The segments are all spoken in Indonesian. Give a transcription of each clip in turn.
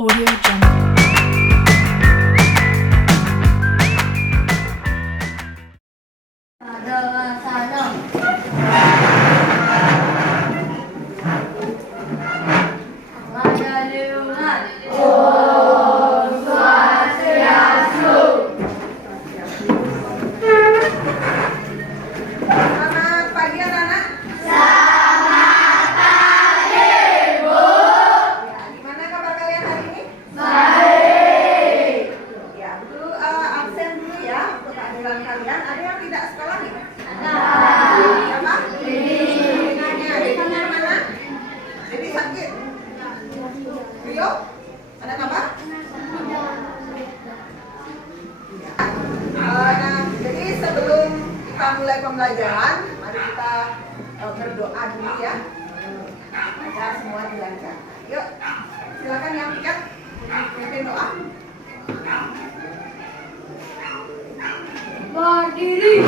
Audio Jungle. Kalian ada yang tidak sekolah nih? Ada. Apa? Jadi mana? Jadi sakit. Rio, ada kabar? Nah, jadi sebelum kita mulai pembelajaran, mari kita berdoa dulu ya. Agar semua dilancarkan. Yuk, silakan yang piket pimpin doa. Berdiri.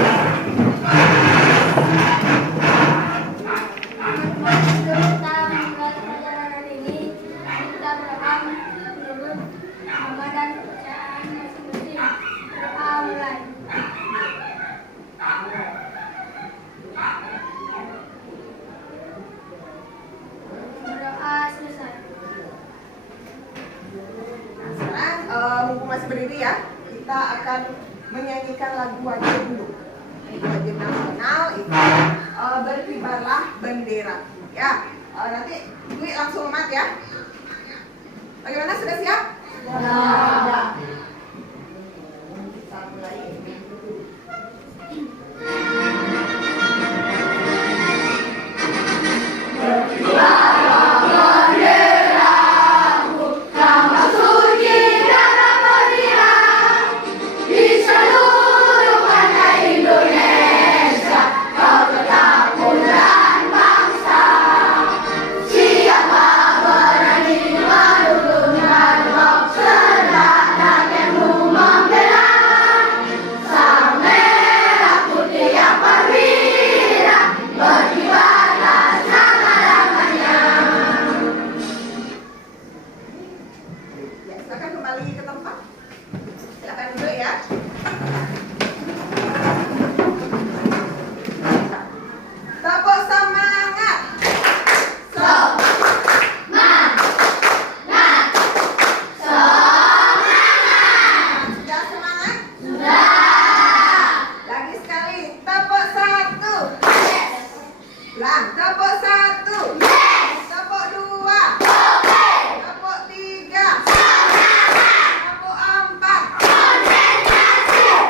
Sebelum kita memulai pelajaran ini, kita berdoa menurut nama dan kepercayaan masing-masing. Doa mulai. Berdoa selesai. Nah, sekarang mumpung masih berdiri ya, kita akan menyanyikan lagu wajib dulu. Wajib nasional itu berkibarlah bendera. Ya, nanti Dwi langsung mat ya. Bagaimana, sudah siap? Sudah. Kita mulai. Silakan kembali ke tempat. Silakan dulu ya. Tepuk semangat. Sudah semangat? Lagi sekali. Tepuk satu. Ulang. Tepuk satu. Tepuk dua. Tepuk tiga. Tepuk empat.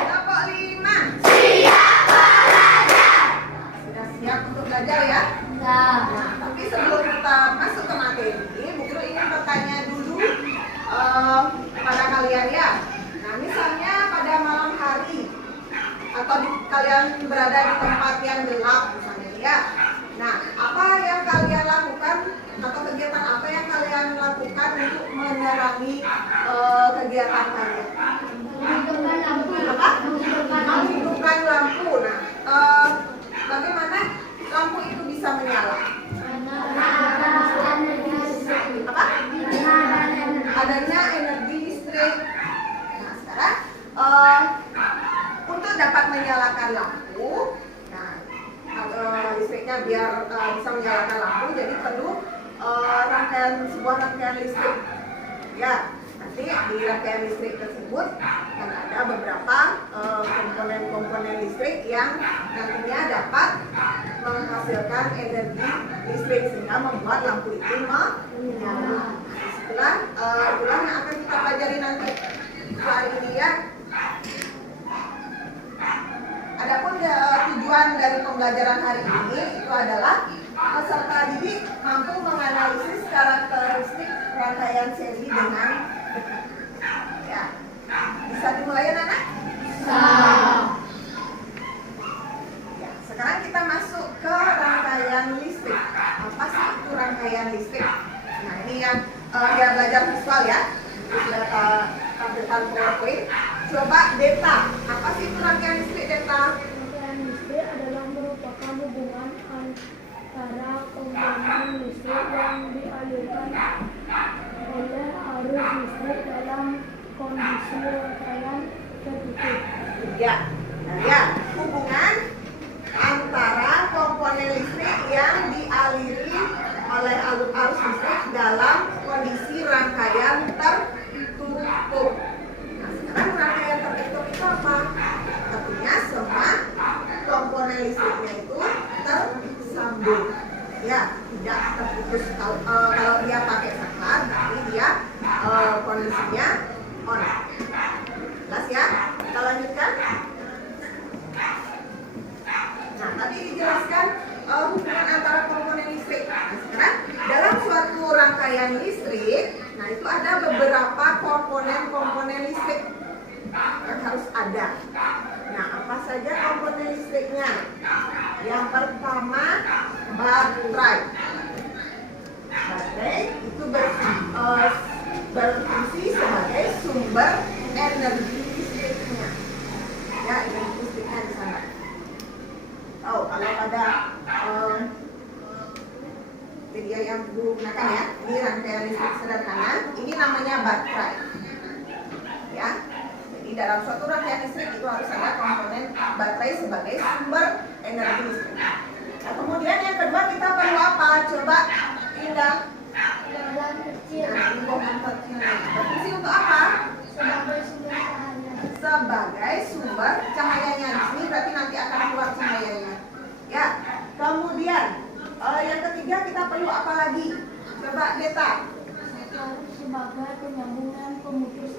Tepuk lima. Sudah siap untuk belajar ya? Sudah. Nah, tapi sebelum kita masuk ke materi, Bu Guru ingin bertanya dulu pada kalian ya. Nah, misalnya pada malam hari atau kalian berada di tempat yang gelap misalnya ya. Nah, apa yang kalian lakukan atau kegiatan apa yang kalian lakukan untuk menerangi kegiatan kalian? Menghidupkan lampu. Apa? Menghidupkan lampu. Menghidupkan lampu. Nah, bagaimana lampu itu bisa menyala? Karena ada energi listrik. Apa? Karena ada energi. Adanya energi listrik. Nah, sekarang untuk dapat menyalakan lampu, nah listriknya biar bisa menyalakan lampu, jadi perlu sebuah rangkaian listrik. Ya, nanti di rangkaian listrik tersebut akan ada beberapa komponen-komponen listrik yang nantinya dapat menghasilkan energi listrik sehingga membuat lampu itu menyala. Itulah yang akan kita pelajari nanti hari ini ya. Adapun tujuan dari pembelajaran hari ini itu adalah peserta didik mampu menganalisis karakteristik rangkaian seri dengan benar. Ya, bisa dimulai anak-anak? Ya, sekarang kita masuk ke rangkaian listrik. Apa sih itu rangkaian listrik? Nah, ini yang biar belajar visual ya. Sudah tampilkan PowerPoint. Coba data. Apa sih itu rangkaian listrik data? Rangkaian listrik adalah merupakan hubungan antara komponen listrik yang dialirkan oleh arus arus listrik dalam kondisi rangkaian tertutup. Ya, nah ya, hubungan antara komponen listrik yang dialiri oleh arus listrik dalam kondisi rangkaian tertutup. Nah, sekarang rangkaian tertutup itu apa? Artinya semua komponen listriknya itu tersambung. Ya, tidak terputus. Kalau dia pakai saklar, berarti dia kondisinya on. Jelas ya? Kita lanjutkan. Nah, tadi dijelaskan hubungan antara komponen listrik. Nah, sekarang dalam suatu rangkaian listrik, nah itu ada beberapa komponen listrik yang harus ada. Nah, apa saja komponen listriknya? Yang pertama, baterai. Baterai itu berfungsi sebagai sumber energi listriknya. Ya, energi listriknya di sana. Oh, kalau ada media yang digunakan ya, ini rangkaian listrik sederhana, ini namanya baterai. Ya, jadi dalam suatu rangkaian listrik itu harus ada komponen baterai sebagai sumber energi listrik. Nah, kemudian yang kedua kita perlu apa? Coba Indah. Bohlam kecil Nah, ini bohlam kecil. Berfungsi untuk apa? sebagai sumber cahaya. Sebagai sumber cahayanya. Di sini berarti nanti akan keluar cahayanya. Ya. Kemudian yang ketiga kita perlu apa lagi? Coba Deta. Saklar sebagai penyambungan pemutus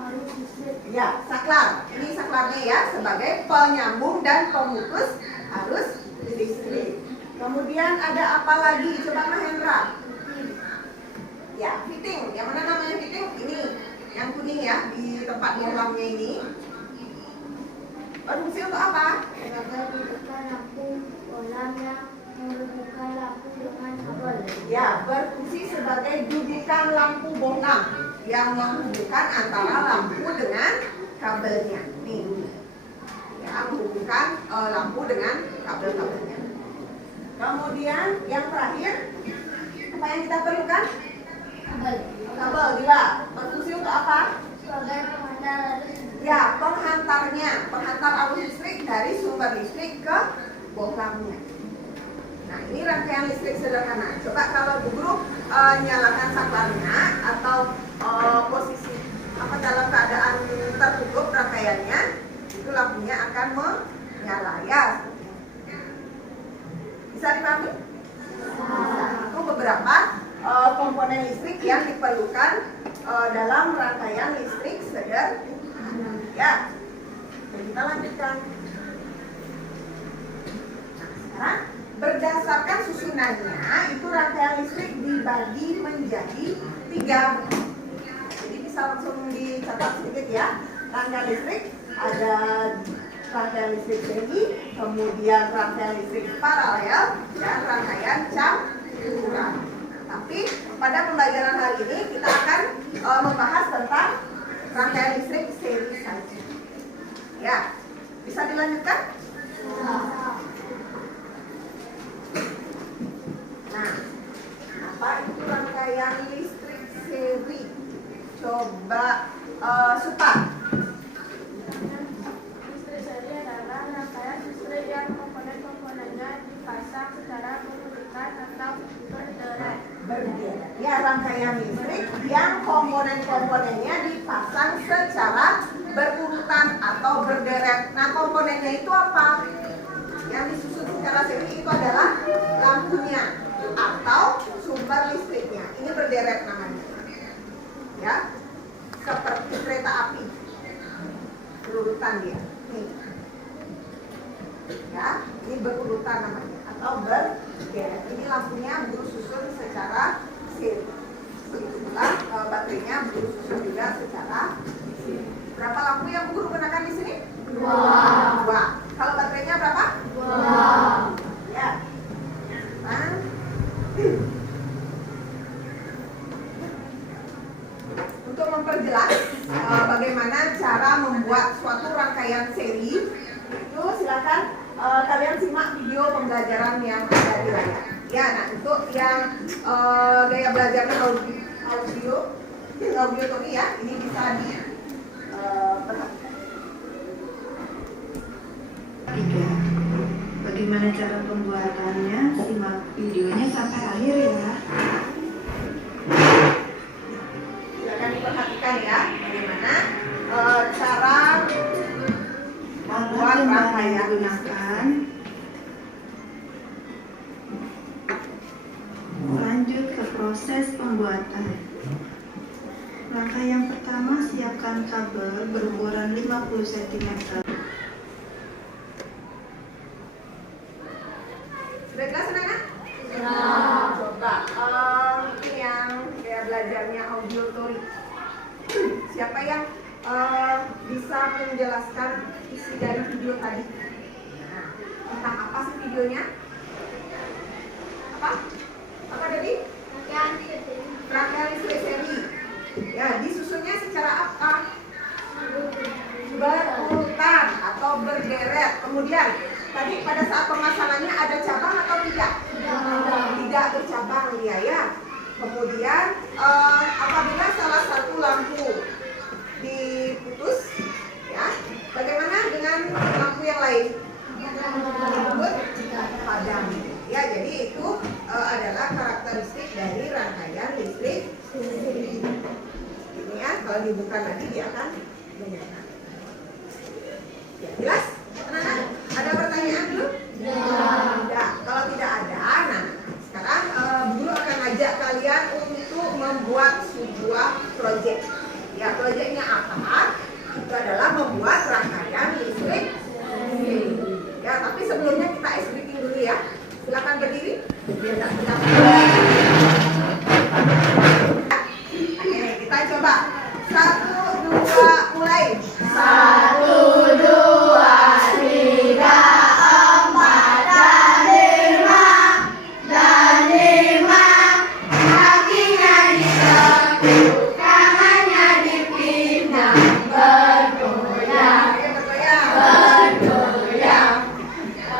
arus listrik. Ya, saklar. Ini saklarnya ya, sebagai penyambung dan pemutus arus listrik. Kemudian ada apa lagi? Coba Mahendra. Ya, fitting. Yang mana namanya fitting? Ini yang kuning ya, di tempat bohlamnya ini. Berfungsi untuk apa? Sebagai dudukan lampu bohlam yang menghubungkan lampu dengan kabel. Ya, berfungsi sebagai dudukan lampu bohlam yang menghubungkan antara lampu dengan kabelnya. Nih, ya, menghubungkan lampu dengan kabel-kabelnya. Kemudian yang terakhir, apa yang kita perlukan? Kabel. Kabel, Dila. Berfungsi untuk apa? Sebagai pengantar arus. Ya, penghantarnya, penghantar arus listrik dari sumber listrik ke bohlamnya. Nah, ini rangkaian listrik sederhana. Coba kalau Bu Guru nyalakan saklarnya atau posisi apa dalam keadaan tertutup rangkaiannya, itu lampunya akan menyala ya. Bisa dipahami? Itu beberapa komponen listrik yang diperlukan dalam rangkaian listrik sederhana. Ya, jadi kita lanjutkan. Nah, sekarang berdasarkan susunannya itu rangkaian listrik dibagi menjadi 3. Jadi bisa langsung dicatat sedikit ya. Rangkaian listrik ada rangkaian listrik seri, kemudian rangkaian listrik paralel, dan rangkaian campuran. Tapi pada pembelajaran hari ini kita akan membahas tentang rangkaian listrik seri saja. Ya, bisa dilanjutkan? Nah, apa itu rangkaian listrik seri? Coba Supa. Listrik seri adalah rangkaian listrik yang komponen-komponennya dipasang secara berurutan atau berderet. Ya, rangkaian listrik yang komponen-komponennya dipasang secara berurutan atau berderet. Nah, komponennya itu apa? Yang disusun secara seri itu adalah lampunya atau sumber listriknya. Ini berderet namanya. Ya, seperti kereta api. Berurutan dia. Nih. Ya, ini berurutan namanya atau berderet. Ini lampunya Guru susun secara seri. Begitu pula baterainya Guru susun juga secara seri. Berapa lampu yang Guru gunakan di sini? 2. Kalau baterainya berapa? 2. Ya. Nah. Untuk memperjelas bagaimana cara membuat suatu rangkaian seri, itu silakan kalian simak video pembelajaran yang ada di layar. Ya, nah untuk yang gaya belajarnya audio, biotomi ya, ini bisa perhatikan. 3. Bagaimana cara pembuatannya? Simak videonya sampai akhir ya. Silakan diperhatikan ya, bagaimana cara membuat rangkaian digunakan. Lanjut ke proses pembuatan. Langkah yang pertama, siapkan kabel berukuran 50 cm. Sudah jelas anak-anak? Coba mungkin yang kayak belajarnya audiotori. Siapa yang bisa menjelaskan isi dari video tadi? Nah, tentang apa sih videonya? Apa? Apa tadi? Rangkaian listrik seri. Ya, disusunnya secara apa? Berurutan atau berderet. Kemudian tadi pada saat pemasangannya ada cabang atau tidak? Tidak bercabang ya. Kemudian apabila salah satu lampu diputus, ya, bagaimana dengan lampu yang lain? Disebut padam. Ya, jadi itu adalah karakteristik dari rangkaian listrik. Ini ya, kalau dibuka lagi dia akan menyala. Ya, jelas? Anak-anak, ada pertanyaan dulu? Tidak. Kalau tidak ada, nah sekarang guru akan ajak kalian untuk membuat sebuah proyek. Ya, proyeknya apa? Itu adalah membuat rangkaian listrik. Ya, tapi sebelumnya kita ice breaking dulu ya. Silakan berdiri. Biar tak Oke, kita coba. 1, 2, mulai. 1, 2, 3, 4, dan 5. Dan 5. Kakinya ditekuk, tangannya dipindah, bergoyang, bergoyang.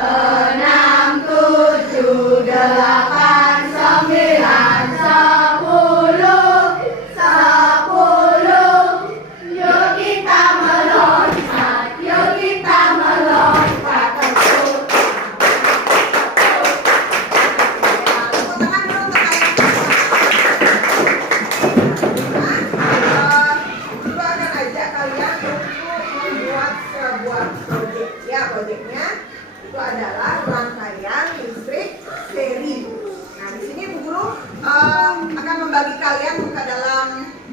6, 7, 8, 9, 10. 10. Yuk kita meloncat, yuk kita melompat. Guru akan ajak kalian untuk membuat sebuah proyek. Ya, proyeknya itu adalah rangkaian listrik seri. Nah, di sini Bu Guru akan membagi kalian ke dalam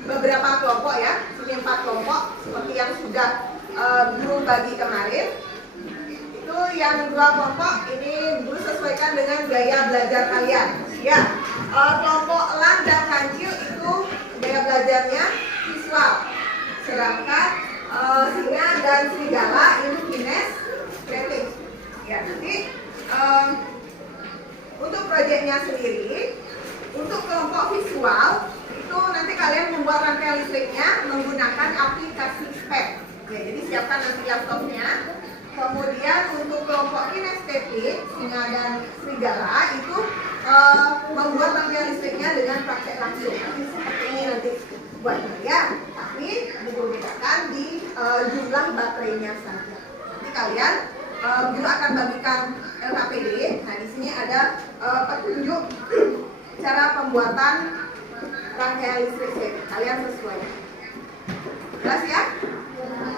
beberapa kelompok ya. Sini 4 kelompok seperti yang sudah Guru bagi kemarin. Itu yang 2 kelompok ini Guru sesuaikan dengan gaya belajar kalian. Ya, kelompok elang dan kancil itu gaya belajarnya visual. Sedangkan singa dan serigala itu kinestetik. Ya, nanti untuk proyeknya sendiri, untuk kelompok visual itu nanti kalian membuat rangkaian listriknya menggunakan aplikasi SPED. Ya, jadi siapkan nanti laptopnya. Kemudian untuk kelompok kinestetik, singa dan serigala itu membuat rangkaian listriknya dengan praktek langsung. Seperti ini nanti buatnya ya. Tapi Guru bedakan di jumlah baterainya saja. Nanti kalian Guru akan bagikan LKPD. Nah, di sini ada petunjuk cara pembuatan rangkaian listrik seri. Kalian sesuai. Jelas ya?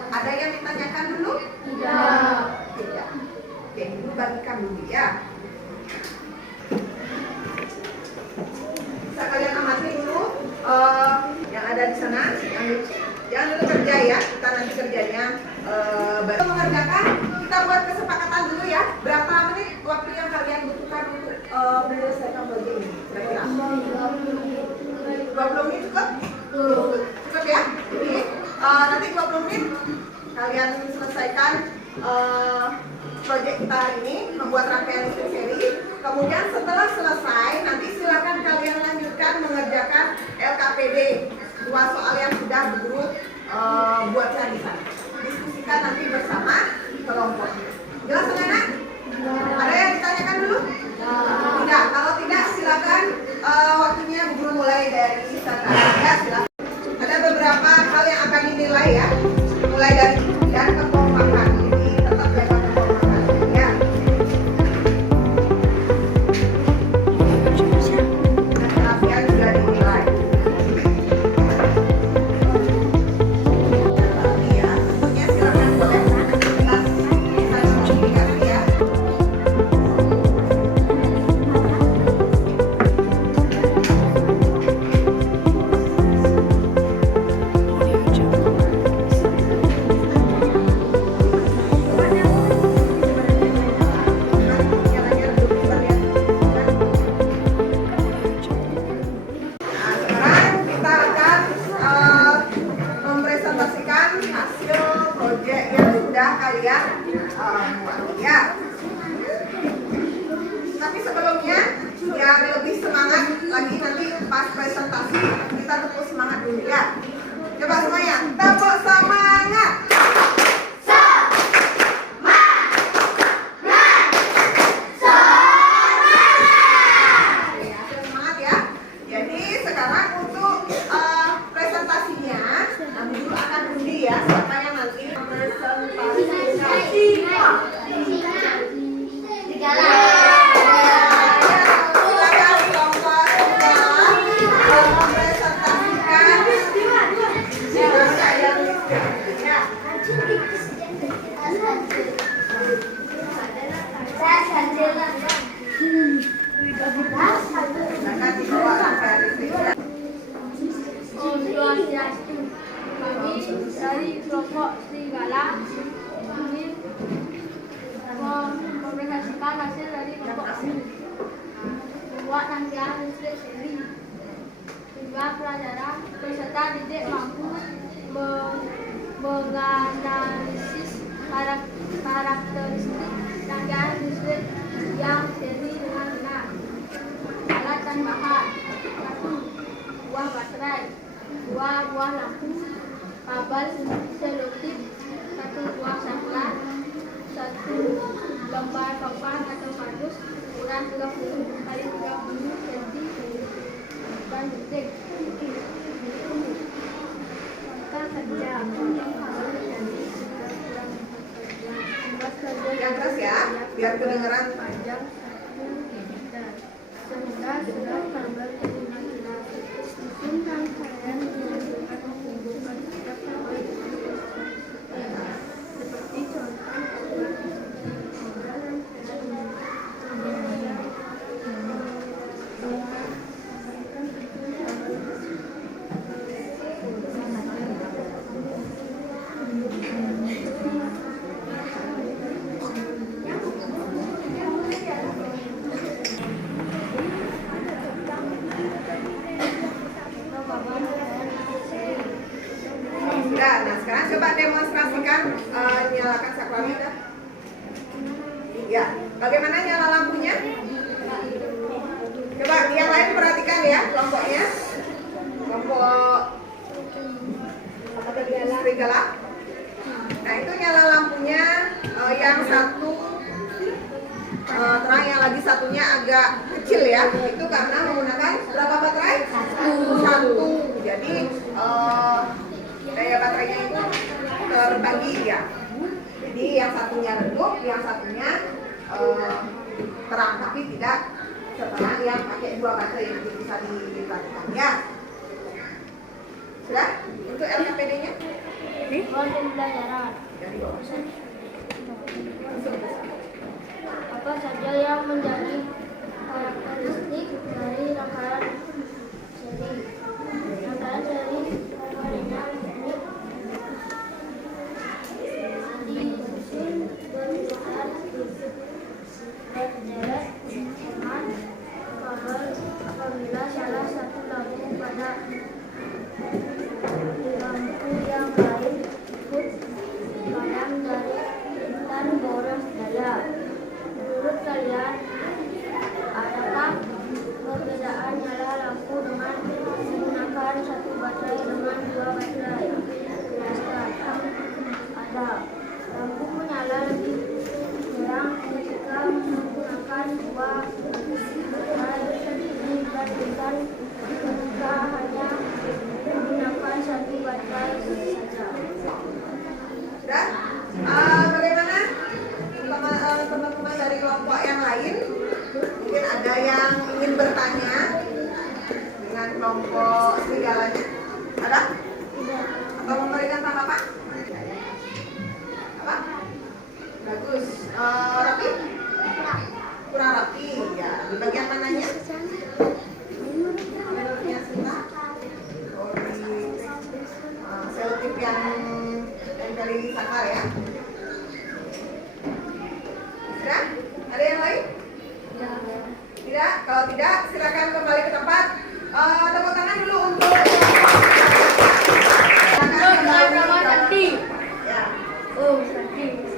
Ada yang ditanyakan dulu? Tidak. Oke, Guru bagikan dulu ya. Bisa kalian amati dulu yang ada di sana. Jangan dulu kerja ya. Kita nanti kerjanya baru mengerjakan. Kita buat kesepakatan dulu ya. Berapa menit waktu yang kalian butuhkan untuk menyelesaikan proyek ini? Kira-kira 20 menit cukup? Cukup ya? Jadi nanti 20 menit kalian selesaikan proyek kita hari ini, membuat rangkaian listrik seri. Kemudian setelah selesai, nanti silakan kalian lanjutkan mengerjakan LKPD 2 soal yang sudah Guru buatkan di sana. Diskusikan nanti bersama kelompok. Jelas anak-anak? Ada yang ditanyakan dulu? Tidak. Kalau tidak silakan waktunya Guru mulai dari sana. Ya, silakan. sudah kalian buat ya. Tapi sebelumnya biar lebih semangat lagi nanti pas presentasi kita tepuk semangat dulu ya. Coba semuanya tepuk semangat. Semangat ya. Jadi sekarang untuk presentasinya kami dulu akan undi ya siapa yang nanti presentasi. Kami dari kelompok Serigala ingin mempresentasikan hasil dari kelompok kami membuat rangkaian listrik seri hingga pelajaran peserta didik mampu menganalisis karakteristik rangkaian listrik yang seri dengan benar. Alat dan bahan: 1. Buah baterai, 2 buah lampu, kabel selotip, 1 buah saklar, 1 lembar papan atau kardus ukuran 30 kali 30 cm dan detik. Angka kerja Yang keras ya, biar kedengeran. panjang 1 meter sehingga surat kabel terlihat jelas. Susun rangkaian menunjukkan pembukaan setiap kabel seperti contoh surat Nah, sekarang coba demonstrasikan nyalakan saklarnya. Ya, bagaimana nyala lampunya? Coba yang lain perhatikan ya kelompoknya. Kelompok apa tadi? Serigala. Nah, itu nyala lampunya yang satu terang, yang lagi satunya agak kecil ya. Itu karena menggunakan berapa baterai? Satu. Jadi daya baterainya itu terbagi ya. Jadi yang satunya redup, yang satunya terang, tapi tidak seterang yang pakai 2 baterai. Yang bisa diperhatikan ya. Sudah? Untuk LKPD-nya? pembelajaran. Dari bawah. Apa saja yang menjadi karakteristik dari rangkaian seri? Rangkaian seri awalnya disusun berbahan berderet dengan kabel apabila salah satu lampu pada lampu yang lain ikut padam dari dan boros daya. Menurut kalian, adakah perbedaan nyala lampu dengan menggunakan 1 baterai dengan 2 baterai? Jelaskan. Ada. Lampu menyala lebih terang ketika menggunakan 2 baterai dibandingkan ketika hanya menggunakan 1 baterai saja. Sudah? Bagaimana teman-teman dari kelompok yang lain? Mungkin ada yang ingin bertanya dengan kelompok serigalanya? Ada? Atau memberikan tanggapan? Apa? Bagus. Rapi? Kurang rapi ya. Di bagian mananya? Menurutnya Sinta? Oh, di selotip yang tempel di saklar ya. Sudah? Ada yang lain? Tidak? Kalau tidak, silakan kembali ke tempat. Tepuk tangan dulu untuk Santi. ya. Oh, Santi.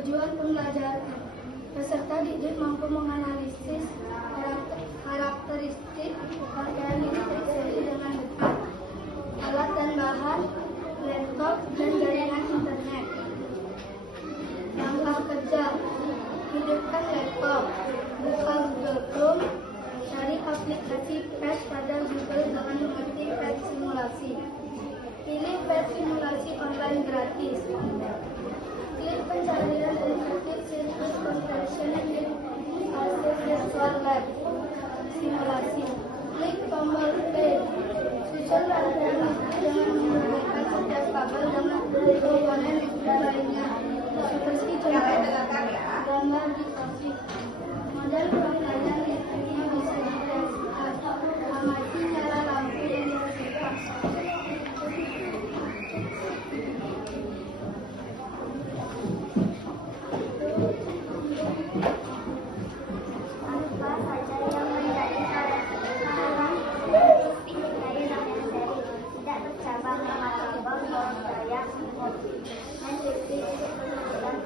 Tujuan pembelajaran peserta didik mampu menganalisis karakteristik rangkaian listrik seri dengan dekat, alat dan bahan, laptop, dan jaringan internet. Langkah kerja: hidupkan laptop, buka Google Chrome, cari aplikasi PET pada Google dengan mengetik PET simulasi. Pilih PET simulasi online gratis. Klik pencarian dan ketik Circuit Conversion in AC Virtual Lab simulasi. Klik tombol play. Susun rangkaian listrik dengan menghubungkan setiap kabel dengan komponen listrik lainnya, seperti contoh gambar di grafik. Model rangkaian listriknya bisa dilihat. Amati nyala lampu yang dihasilkan. Apa saja yang menjadi karakteristik dari rangkaian seri? Tidak tercabang nama kabel, boros daya, mencuci, dan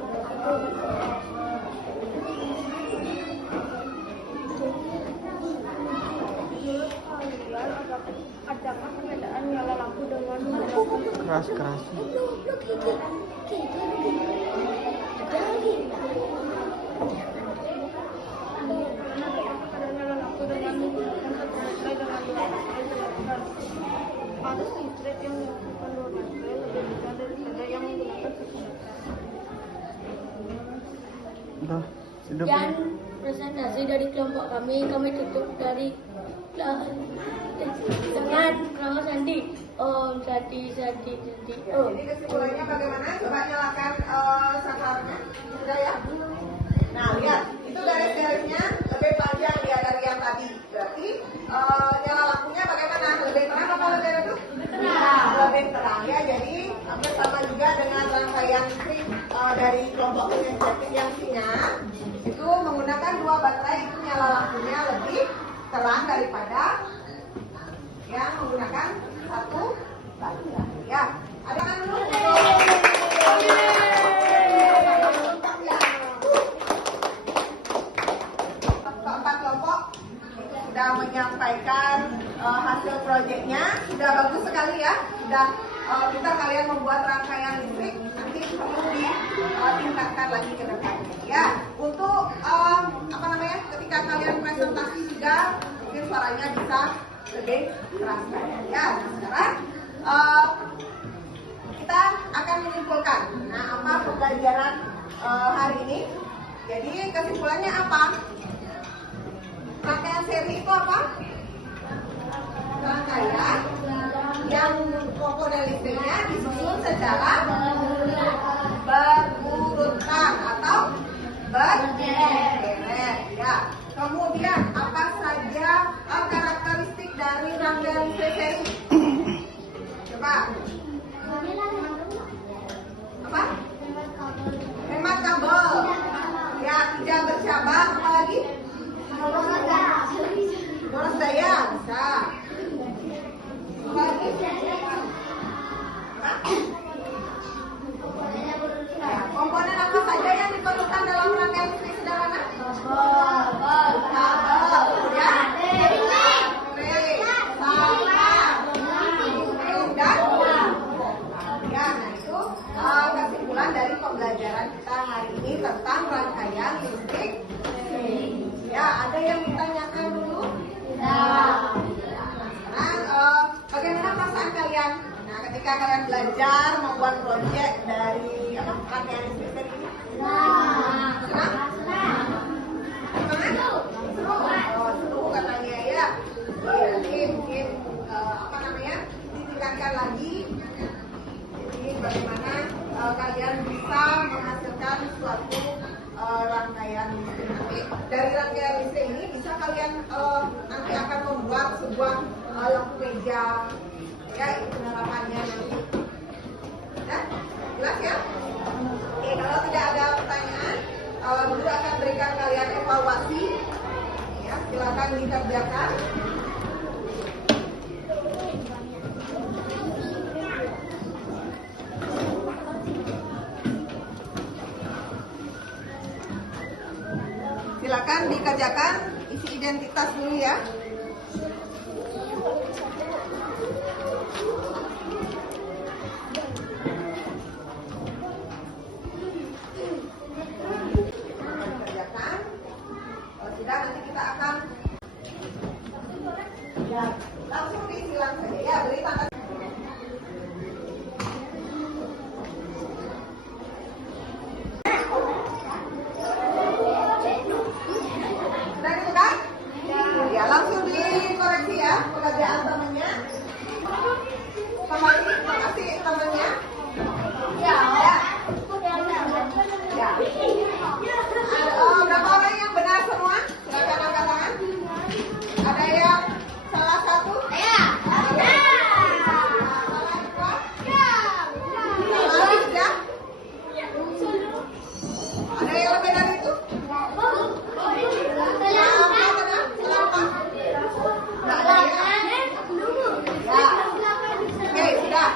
adakah perbedaan nyala lampu dengan keras arus listrik yang melakukan dua baterai lebih besar daripada yang menggunakan Dan presentasi dari kelompok kami tutup dari dengan nama Sandi. Om Sandi Om. Jadi kesimpulannya bagaimana? Coba nyalakan sakarnya. Sudah ya? Nah, lihat. Itu garis-garisnya lebih panjang ya dari yang tadi. Berarti nyala lampunya bagaimana? Lebih terang apa lebih redup? Lebih terang ya. Jadi hampir sama juga dengan rangkaian listrik dari kelompok inisiatif yang sinyal. Itu menggunakan dua baterai, itu nyala lampunya lebih terang daripada yang menggunakan satu baterai. Ya, ada kan dulu? Keempat kelompok sudah menyampaikan hasil proyeknya, sudah bagus sekali ya. Sudah pintar kalian membuat rangkaian listrik, nanti perlu ditingkatkan lagi ke depannya. Ya, untuk ketika kalian presentasi juga mungkin suaranya bisa lebih terasa. Ya, sekarang kita akan menyimpulkan. Nah, apa pembelajaran hari ini? Jadi kesimpulannya apa? Rangkaian seri itu apa? Rangkaian yang komponen listriknya disusun secara berurutan atau berderet. Ya. Kemudian apa saja karakteristik dari rangkaian listrik seri? Coba. Apa? Hemat kabel. Ya, tidak bercabang. Apa lagi? Boros daya. Bisa. Apa lagi? Komponen apa saja yang diperlukan dalam rangkaian listrik sederhana? Kabel, ya, kesimpulan dari pembelajaran kita hari ini tentang rangkaian listrik. Ya, ada yang ditanyakan dulu? Bagaimana perasaan kalian? Nah, ketika kalian belajar membuat proyek dari rangkaian listrik ini? Senang? Seru katanya ya. Jadi mungkin ditingkatkan lagi. Jadi bagaimana kalian bisa menghasilkan suatu rangkaian listrik. Nanti dari rangkaian listrik ini bisa kalian nanti akan membuat sebuah lampu meja. Ya, itu penerapannya nanti. Ya, jelas ya? Oke, kalau tidak ada pertanyaan, guru akan berikan kalian evaluasi. Ya, silakan dikerjakan. Silakan dikerjakan isi identitas dulu ya. Kerjakan. Kalau sudah nanti kita akan langsung diisi langsung ya. Beri tanda. Ya, langsung dikoreksi ya pekerjaan temannya. Kembali kasih temannya. Ya. Ya. Berapa orang yang benar semua? Silakan angkat tangan. Ada yang salah satu? Ya. Salah dua? Ya. Salah tiga? Ada yang lebih dari itu? Oke, sudah.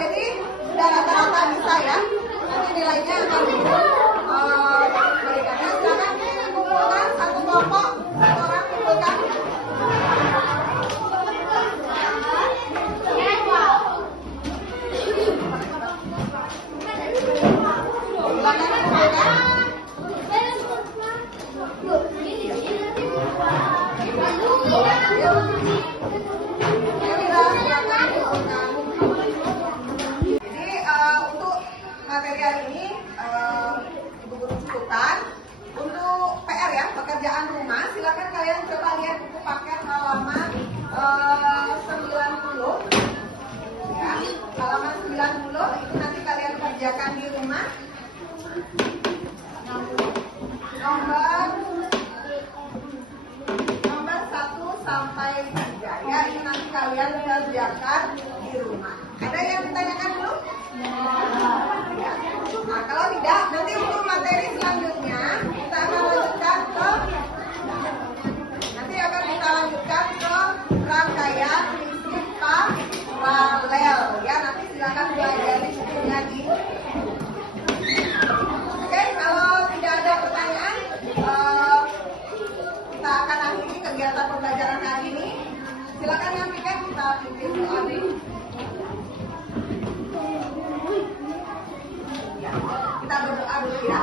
Jadi sudah rata-rata bisa ya. Nanti nilainya akan berikannya. Silakan kumpulkan satu kelompok, satu orang kumpulkan. Silakan kumpulkan. Jadi untuk material ini Ibu Guru cukupkan. Untuk PR ya, pekerjaan rumah, silakan kalian coba lihat buku paket halaman 90. Ya, halaman 90 itu nanti kalian kerjakan di rumah. Nomor 1 sampai 3 ya, ini nanti kalian kerjakan di rumah. Ada yang ditanyakan belum? Ya. Nah, kalau tidak, nanti untuk materi selanjutnya kita akan lanjutkan ke rangkaian prinsip paralel ya. Nanti silakan belajar bukunya di. Oke, kalau tidak ada pertanyaan, kita akan akhiri kegiatan pembelajaran hari ini. Silakan yang pikir kita pimpin doa. Ya, kita berdoa dulu ya.